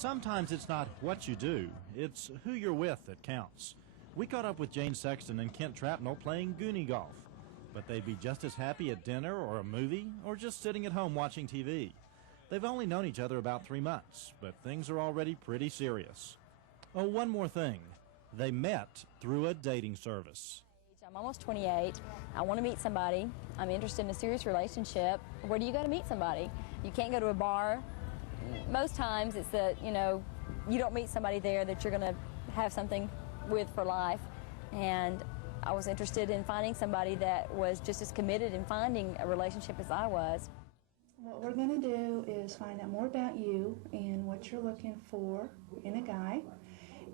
Sometimes it's not what you do, it's who you're with that counts. We caught up with Jane Sexton and Kent Trapnell playing Goonie golf, but they'd be just as happy at dinner or a movie or just sitting at home watching TV. They've only known each other about 3 months, but things are already pretty serious. Oh, one more thing. They met through a dating service. I'm almost 28. I want to meet somebody. I'm interested in a serious relationship. Where do you go to meet somebody? You can't go to a bar. Most times it's that, you don't meet somebody there that you're going to have something with for life. And I was interested in finding somebody that was just as committed in finding a relationship as I was. What we're going to do is find out more about you and what you're looking for in a guy,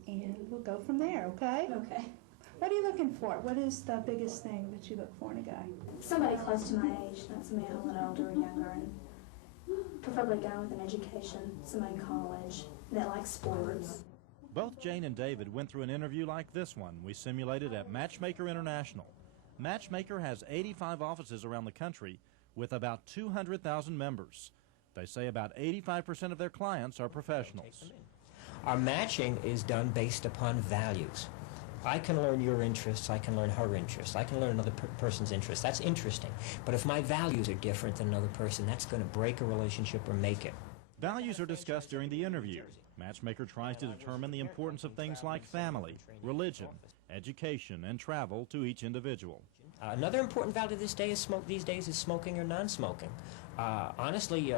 and we'll go from there, okay? Okay. What are you looking for? What is the biggest thing that you look for in a guy? Somebody close to my age, not somebody a little older or younger, and preferably a guy with an education, somebody in college that likes sports. Both Jane and David went through an interview like this one we simulated at Matchmaker International. Matchmaker has 85 offices around the country with about 200,000 members. They say about 85% of their clients are professionals. Our matching is done based upon values. I can learn your interests, I can learn her interests, I can learn another person's interests. That's interesting. But if my values are different than another person, that's going to break a relationship or make it. Values are discussed during the interview. Matchmaker tries to determine the importance of things like family, religion, education, and travel to each individual. Another important value these days is smoking or non-smoking. Honestly,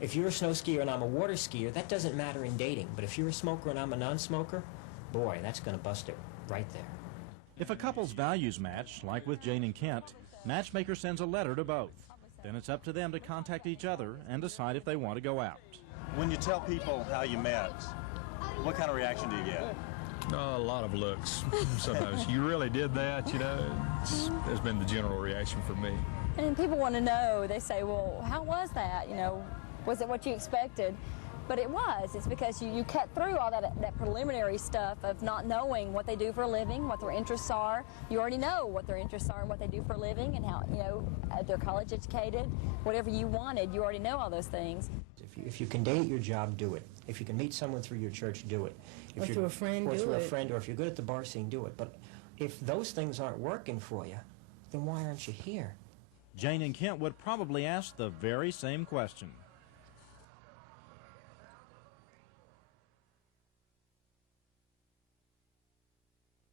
if you're a snow skier and I'm a water skier, that doesn't matter in dating. But if you're a smoker and I'm a non-smoker, boy, that's going to bust it right there. If a couple's values match, like with Jane and Kent, Matchmaker sends a letter to both. Then it's up to them to contact each other and decide if they want to go out. When you tell people how you met, what kind of reaction do you get? A lot of looks. Sometimes, you really did that, has been the general reaction for me. And people want to know. They say, well, how was that? Was it what you expected? But it was. It's because you cut through all that preliminary stuff of not knowing what they do for a living, what their interests are. You already know what their interests are and what they do for a living and how, they're college educated. Whatever you wanted, you already know all those things. If you can date your job, do it. If you can meet someone through your church, do it. Or through a friend, do it. Or through a friend, or if you're good at the bar scene, do it. But if those things aren't working for you, then why aren't you here? Jane and Kent would probably ask the very same question.